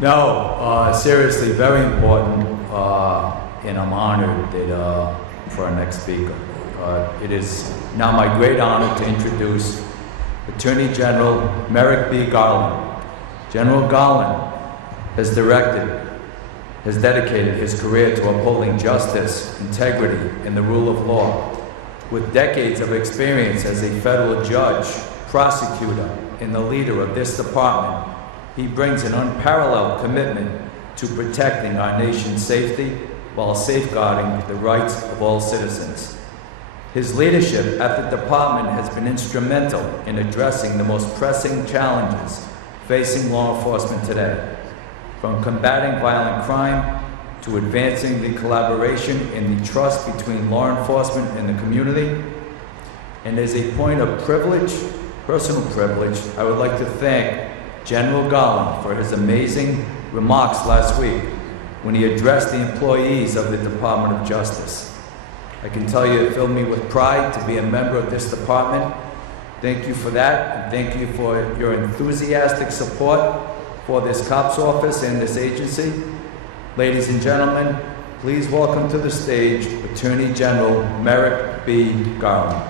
No, seriously, very important, and I'm honored that for our next speaker. It is now my great honor to introduce Attorney General Merrick B. Garland. General Garland has dedicated his career to upholding justice, integrity, and the rule of law. With decades of experience as a federal judge, prosecutor, and the leader of this department, he brings an unparalleled commitment to protecting our nation's safety while safeguarding the rights of all citizens. His leadership at the department has been instrumental in addressing the most pressing challenges facing law enforcement today, from combating violent crime to advancing the collaboration and the trust between law enforcement and the community. And as a point of privilege, personal privilege, I would like to thank General Garland for his amazing remarks last week when he addressed the employees of the Department of Justice. I can tell you it filled me with pride to be a member of this department. Thank you for that, and thank you for your enthusiastic support for this COPS office and this agency. Ladies and gentlemen, please welcome to the stage Attorney General Merrick B. Garland.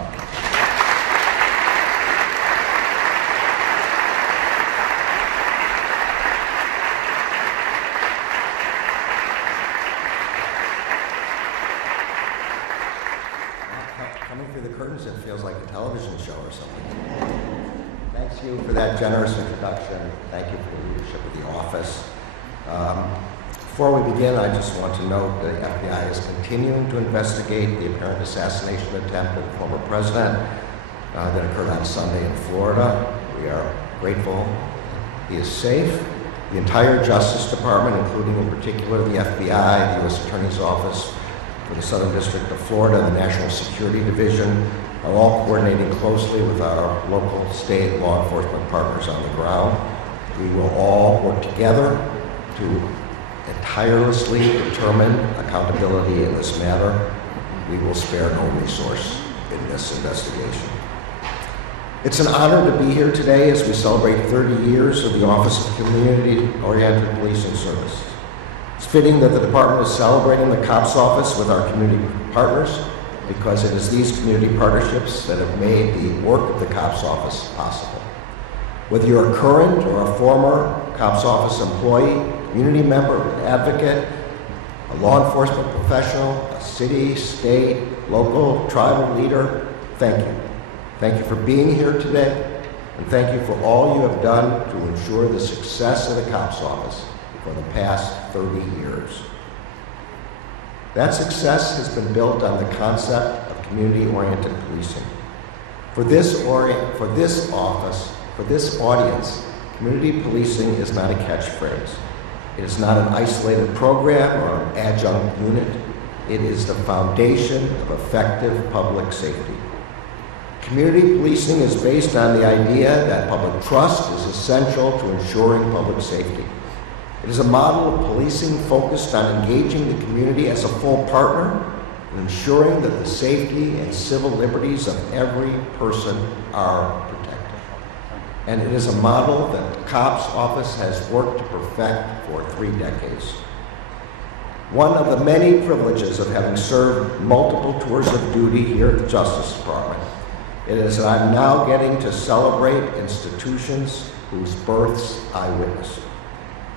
Coming through the curtains, it feels like a television show or something. Thanks you for that generous introduction. Thank you for the leadership of the office. Before we begin, I just want to note that the FBI is continuing to investigate the apparent assassination attempt of the former president that occurred on Sunday in Florida. We are grateful he is safe. The entire Justice Department, including in particular the FBI, the U.S. Attorney's Office for the Southern District of Florida, the National Security Division, are all coordinating closely with our local, state law enforcement partners on the ground. We will all work together to tirelessly determine accountability in this matter. We will spare no resource in this investigation. It's an honor to be here today as we celebrate 30 years of the Office of Community-Oriented Policing Service. It's fitting that the department is celebrating the COPS office with our community partners, because it is these community partnerships that have made the work of the COPS office possible. Whether you're a current or a former COPS office employee, community member, advocate, a law enforcement professional, a city, state, local, tribal leader, thank you. Thank you for being here today, and thank you for all you have done to ensure the success of the COPS office for the past 30 years. That success has been built on the concept of community-oriented policing. For this audience, community policing is not a catchphrase. It is not an isolated program or an adjunct unit. It is the foundation of effective public safety. Community policing is based on the idea that public trust is essential to ensuring public safety. It is a model of policing focused on engaging the community as a full partner and ensuring that the safety and civil liberties of every person are protected. And it is a model that the COPS office has worked to perfect for 3 decades. One of the many privileges of having served multiple tours of duty here at the Justice Department, it is that I'm now getting to celebrate institutions whose births I witnessed.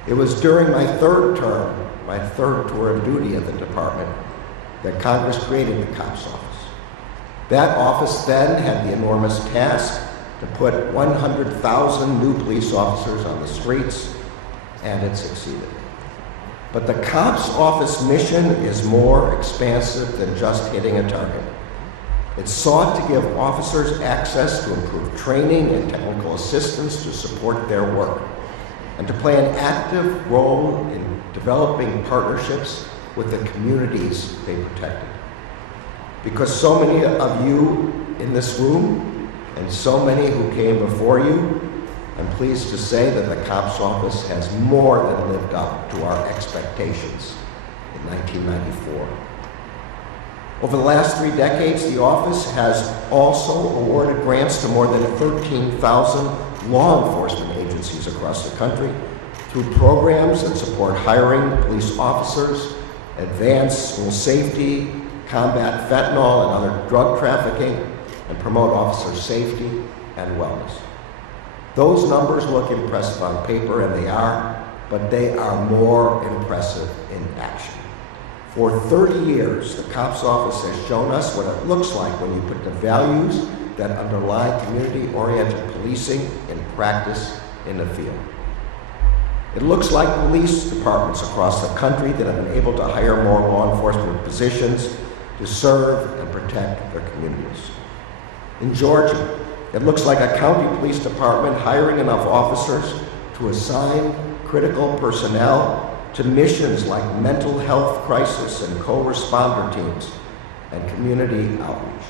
It was during my third tour of duty at the department, that Congress created the COPS office. That office then had the enormous task to put 100,000 new police officers on the streets, and it succeeded. But the COPS office mission is more expansive than just hitting a target. It sought to give officers access to improved training and technical assistance to support their work, and to play an active role in developing partnerships with the communities they protected. Because so many of you in this room, and so many who came before you, I'm pleased to say that the COPS office has more than lived up to our expectations in 1994. Over the last 3 decades, the office has also awarded grants to more than 13,000 law enforcement agencies across the country through programs that support hiring police officers, advance school safety, combat fentanyl and other drug trafficking, and promote officer safety and wellness. Those numbers look impressive on paper, and they are, but they are more impressive in action. For 30 years, the COPS office has shown us what it looks like when you put the values that underlie community-oriented policing in practice in the field. It looks like police departments across the country that have been able to hire more law enforcement positions to serve and protect their communities. In Georgia, it looks like a county police department hiring enough officers to assign critical personnel to missions like mental health crisis and co-responder teams and community outreach.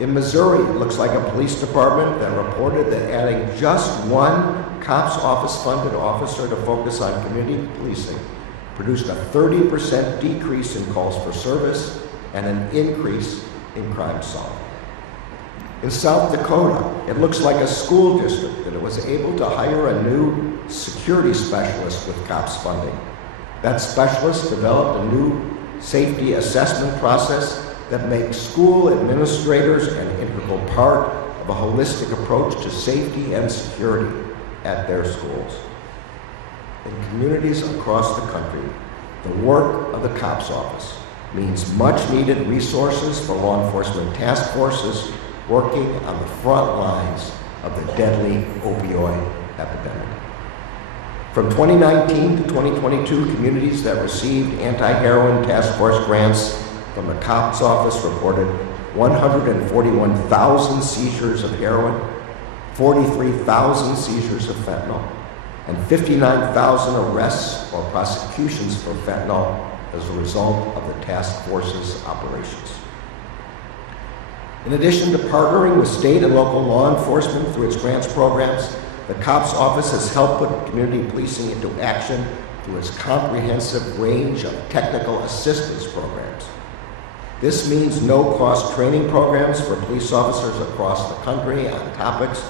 In Missouri, it looks like a police department that reported that adding just one COPS office-funded officer to focus on community policing produced a 30% decrease in calls for service and an increase in crime solving. In South Dakota, it looks like a school district that was able to hire a new security specialist with COPS funding. That specialist developed a new safety assessment process that makes school administrators an integral part of a holistic approach to safety and security at their schools. In communities across the country, the work of the COPS office means much needed resources for law enforcement task forces working on the front lines of the deadly opioid epidemic. From 2019 to 2022, communities that received anti-heroin task force grants from the COPS office reported 141,000 seizures of heroin, 43,000 seizures of fentanyl, and 59,000 arrests or prosecutions for fentanyl as a result of the task force's operations. In addition to partnering with state and local law enforcement through its grants programs, the COPS office has helped put community policing into action through its comprehensive range of technical assistance programs. This means no-cost training programs for police officers across the country on topics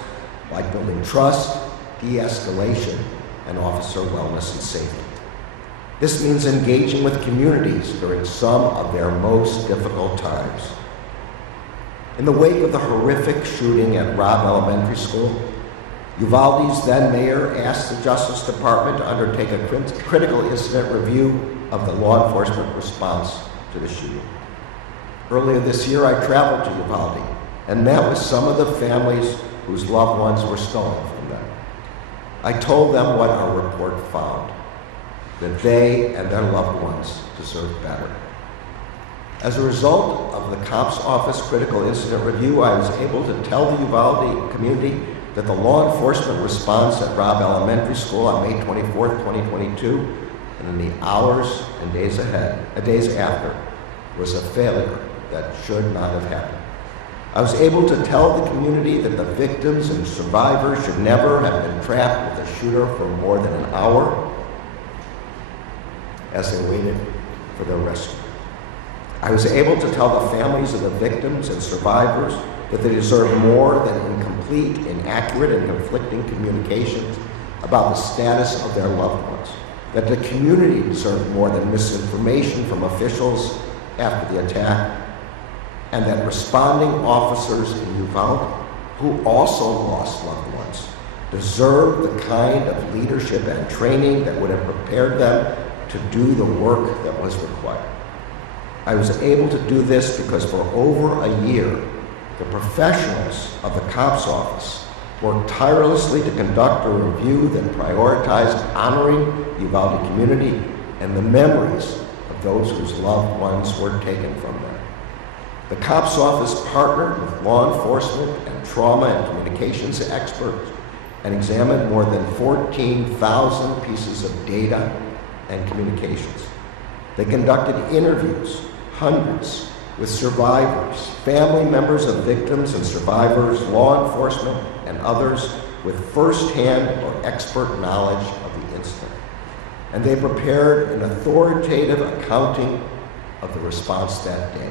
like building trust, de-escalation, and officer wellness and safety. This means engaging with communities during some of their most difficult times. In the wake of the horrific shooting at Robb Elementary School, Uvalde's then mayor asked the Justice Department to undertake a critical incident review of the law enforcement response to the shooting. Earlier this year, I traveled to Uvalde and met with some of the families whose loved ones were stolen from them. I told them what our report found, that they and their loved ones deserve better. As a result of the COPS office critical incident review, I was able to tell the Uvalde community that the law enforcement response at Robb Elementary School on May 24th, 2022, and in the hours and days after, was a failure that should not have happened. I was able to tell the community that the victims and survivors should never have been trapped with a shooter for more than an hour as they waited for their rescue. I was able to tell the families of the victims and survivors that they deserve more than incomplete, inaccurate, and conflicting communications about the status of their loved ones, that the community deserved more than misinformation from officials after the attack, and that responding officers in Uvalde, who also lost loved ones, deserve the kind of leadership and training that would have prepared them to do the work that was required. I was able to do this because for over a year, the professionals of the COPS office worked tirelessly to conduct a review that prioritized honoring the Uvalde community and the memories of those whose loved ones were taken from them. The COPS office partnered with law enforcement and trauma and communications experts and examined more than 14,000 pieces of data and communications. They conducted interviews, hundreds, with survivors, family members of victims and survivors, law enforcement, and others with firsthand or expert knowledge of the incident. And they prepared an authoritative accounting of the response that day.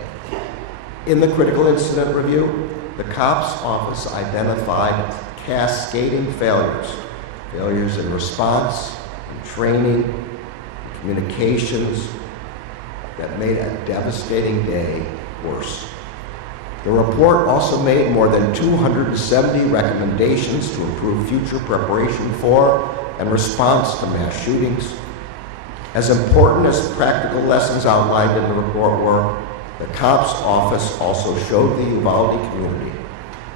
In the critical incident review, the COPS office identified cascading failures in response, in training, in communications, that made a devastating day worse. The report also made more than 270 recommendations to improve future preparation for and response to mass shootings. As important as the practical lessons outlined in the report were, the COPS office also showed the Uvalde community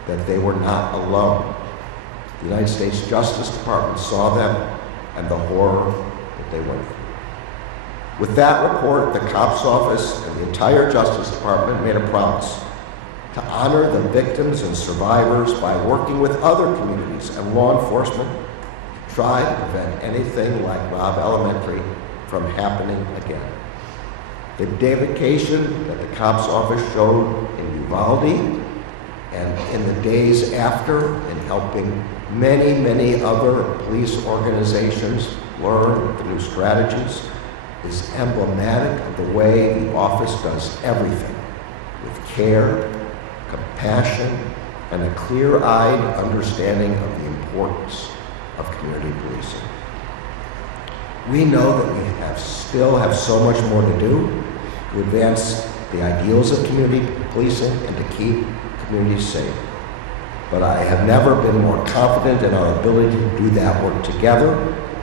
that they were not alone. The United States Justice Department saw them and the horror that they went through. With that report, the COPS office and the entire Justice Department made a promise to honor the victims and survivors by working with other communities and law enforcement to try to prevent anything like Robb Elementary from happening again. The dedication that the COPS office showed in Uvalde and in the days after in helping many, many other police organizations learn the new strategies is emblematic of the way the office does everything with care, compassion, and a clear-eyed understanding of the importance of community policing. We know that we still have so much more to do to advance the ideals of community policing and to keep communities safe. But I have never been more confident in our ability to do that work together,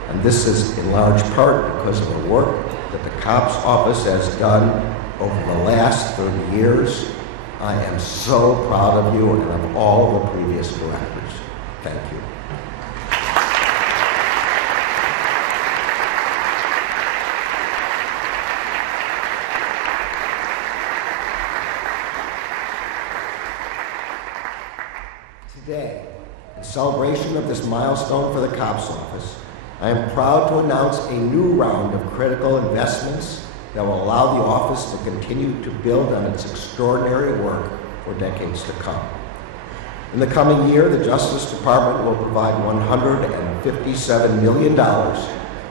and this is in large part because of the work that the COPS office has done over the last 30 years. I am so proud of you and of all the previous directors. Thank you. Today, in celebration of this milestone for the COPS office, I am proud to announce a new round of critical investments that will allow the office to continue to build on its extraordinary work for decades to come. In the coming year, the Justice Department will provide $157 million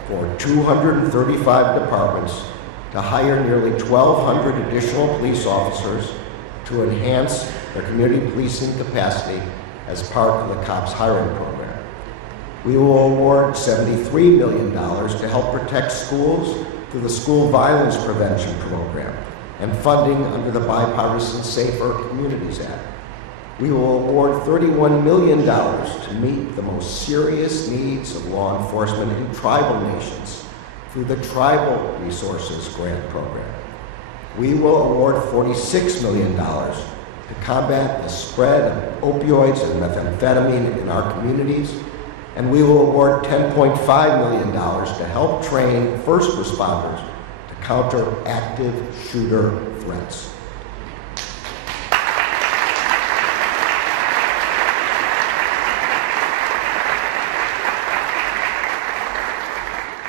for 235 departments to hire nearly 1,200 additional police officers to enhance their community policing capacity as part of the COPS hiring program. We will award $73 million to help protect schools through the School Violence Prevention Program and funding under the Bipartisan Safer Communities Act. We will award $31 million to meet the most serious needs of law enforcement in tribal nations through the Tribal Resources Grant Program. We will award $46 million to combat the spread of opioids and methamphetamine in our communities, and we will award $10.5 million to help train first responders to counter active shooter threats.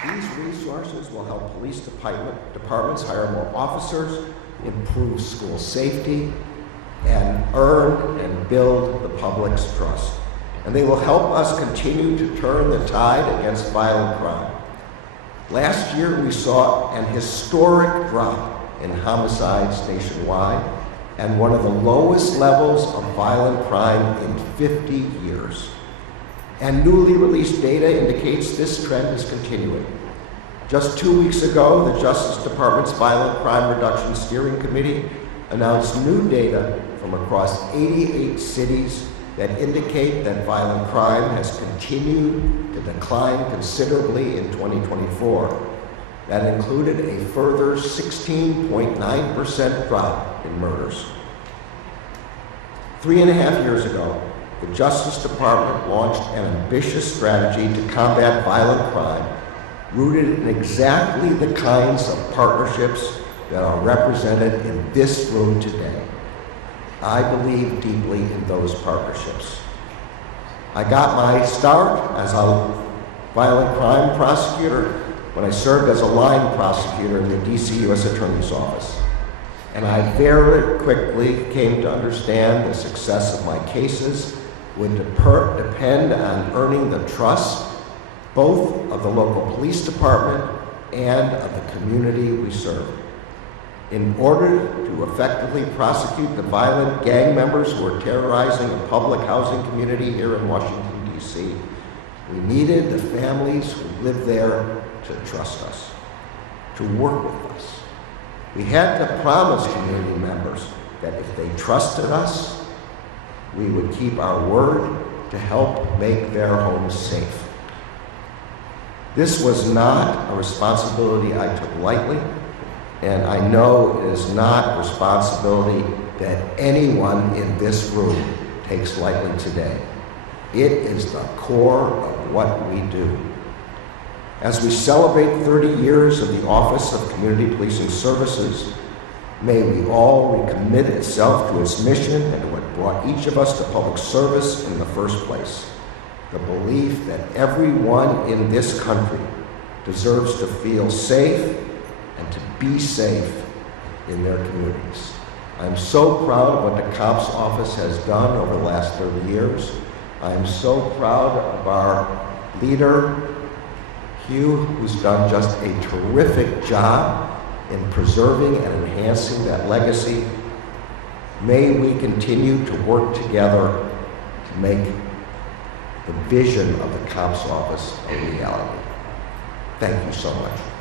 These resources will help police departments hire more officers, improve school safety, and earn and build the public's trust. And they will help us continue to turn the tide against violent crime. Last year, we saw an historic drop in homicides nationwide and one of the lowest levels of violent crime in 50 years. And newly released data indicates this trend is continuing. Just 2 weeks ago, the Justice Department's Violent Crime Reduction Steering Committee announced new data from across 88 cities that indicate that violent crime has continued to decline considerably in 2024. That included a further 16.9% drop in murders. 3.5 years ago, the Justice Department launched an ambitious strategy to combat violent crime, rooted in exactly the kinds of partnerships that are represented in this room today. I believe deeply in those partnerships. I got my start as a violent crime prosecutor when I served as a line prosecutor in the DC U.S. Attorney's Office. And I very quickly came to understand the success of my cases would depend on earning the trust both of the local police department and of the community we serve. In order to effectively prosecute the violent gang members who are terrorizing a public housing community here in Washington, D.C., We needed the families who lived there to trust us, to work with us. We had to promise community members that if they trusted us, we would keep our word to help make their homes safe. This was not a responsibility I took lightly, and I know it is not a responsibility that anyone in this room takes lightly today. It is the core of what we do. As we celebrate 30 years of the Office of Community Policing Services, may we all recommit itself to its mission and to what brought each of us to public service in the first place. The belief that everyone in this country deserves to feel safe and to be safe in their communities. I'm so proud of what the COPS office has done over the last 30 years. I'm so proud of our leader, Hugh, who's done just a terrific job in preserving and enhancing that legacy. May we continue to work together to make the vision of the COPS office a reality. Thank you so much.